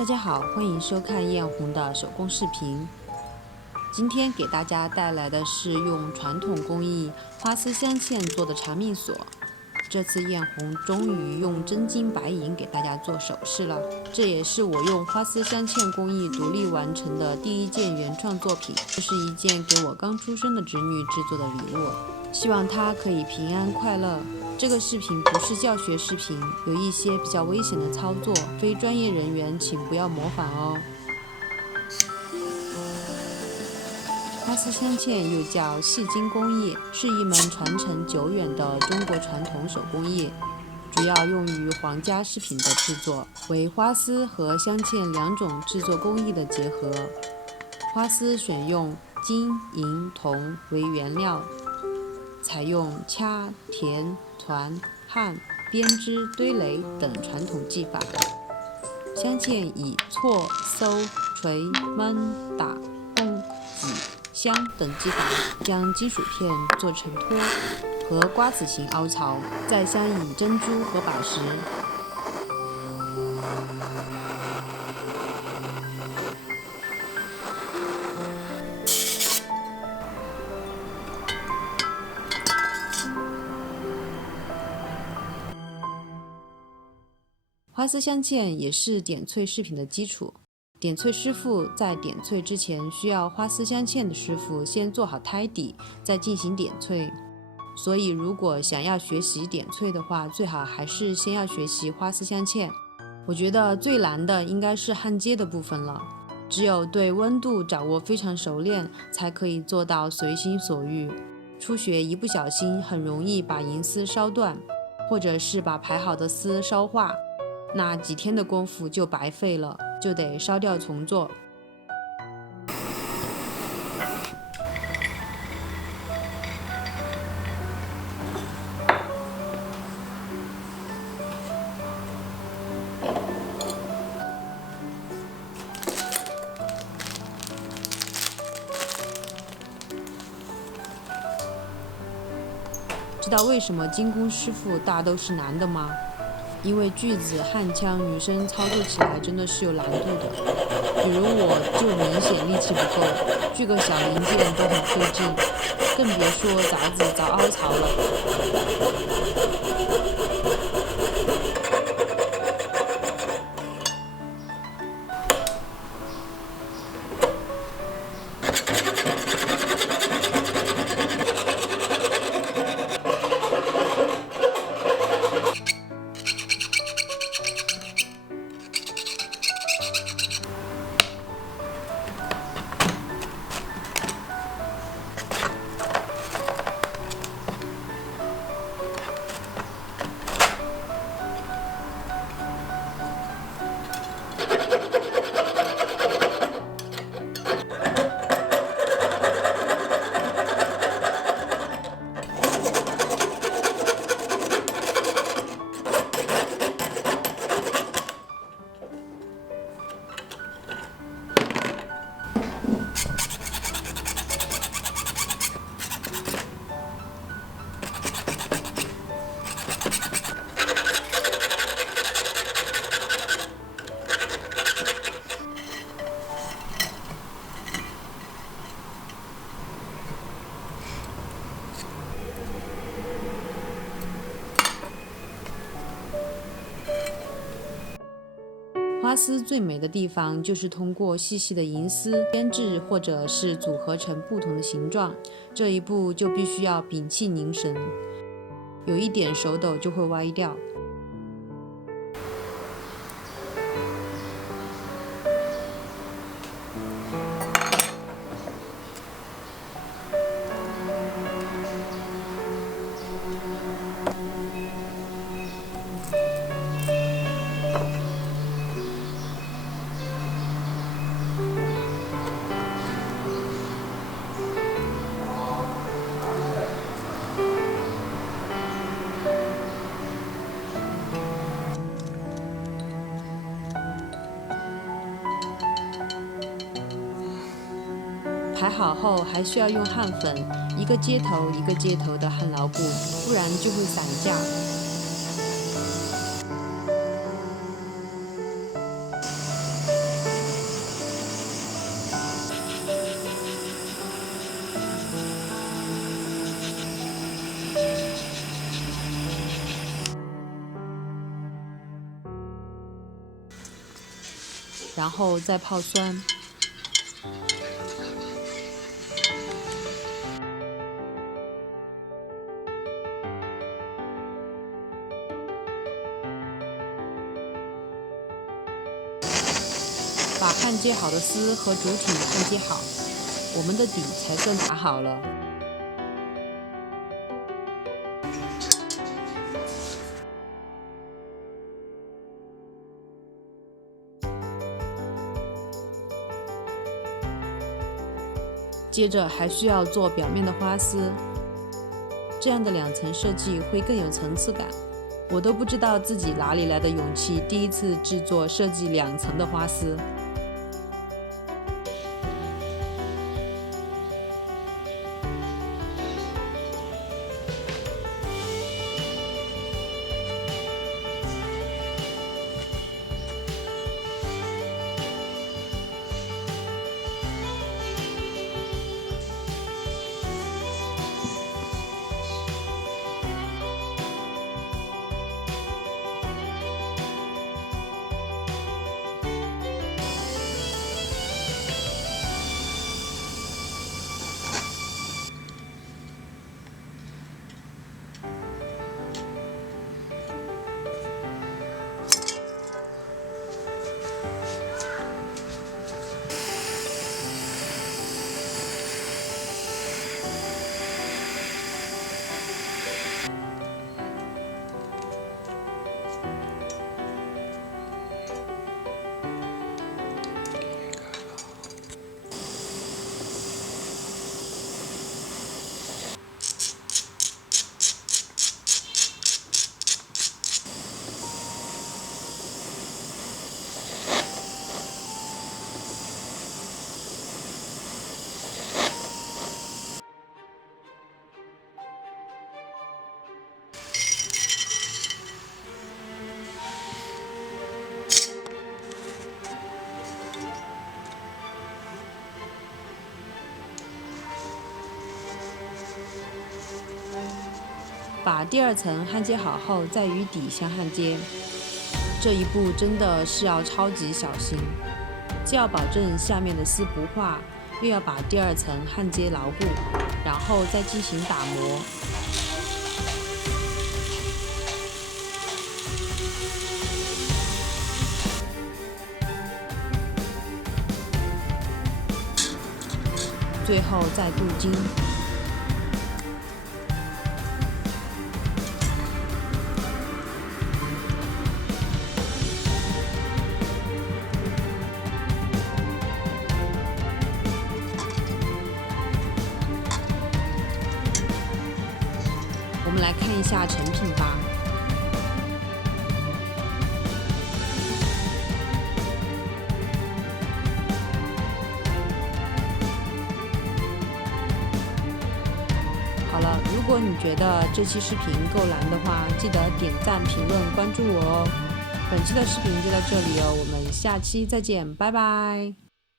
大家好，欢迎收看艳红的手工视频。今天给大家带来的是用传统工艺花丝镶嵌做的长命锁。这次艳红终于用真金白银给大家做首饰了，这也是我用花丝镶嵌工艺独立完成的第一件原创作品。这是一件给我刚出生的侄女制作的礼物，希望她可以平安快乐。这个视频不是教学视频，有一些比较危险的操作，非专业人员请不要模仿哦。花丝镶嵌又叫细金工艺，是一门传承久远的中国传统手工艺，主要用于皇家饰品的制作，为花丝和镶嵌两种制作工艺的结合。花丝选用金、银、铜为原料，采用掐、填、团、焊、编织、堆垒等传统技法。镶嵌以错、搜、锤、闷、打、碰、挤、镶等技法，将金属片做成托和瓜子形凹槽，再镶以珍珠和宝石。花丝镶嵌也是点翠饰品的基础。点翠师傅在点翠之前，需要花丝镶嵌的师傅先做好胎底，再进行点翠。所以，如果想要学习点翠的话，最好还是先要学习花丝镶嵌。我觉得最难的应该是焊接的部分了，只有对温度掌握非常熟练，才可以做到随心所欲。初学一不小心，很容易把银丝烧断，或者是把排好的丝烧化。那几天的功夫就白费了，就得烧掉重做。知道为什么金工师傅大都是男的吗？因为锯子、焊枪，女生操作起来真的是有难度的。比如我就明显力气不够，锯个小零件都很费劲，更别说凿子凿凹槽了。花丝最美的地方就是通过细细的银丝编制或者是组合成不同的形状，这一步就必须要屏气凝神，有一点手抖就会歪掉。排好后还需要用焊粉，一个接头一个接头的焊牢固，不然就会散架。然后再泡酸。把焊接好的丝和主体焊接好，我们的底才算打好了。接着还需要做表面的花丝，这样的2层设计会更有层次感。我都不知道自己哪里来的勇气，第一次制作设计2层的花丝。把第2层焊接好后，再与底相焊接。这一步真的是要超级小心，既要保证下面的丝不化，又要把第2层焊接牢固，然后再进行打磨。最后再镀金。我们来看一下成品吧。好了，如果你觉得这期视频够难的话，记得点赞、评论、关注我哦。本期的视频就到这里哦，我们下期再见，拜拜。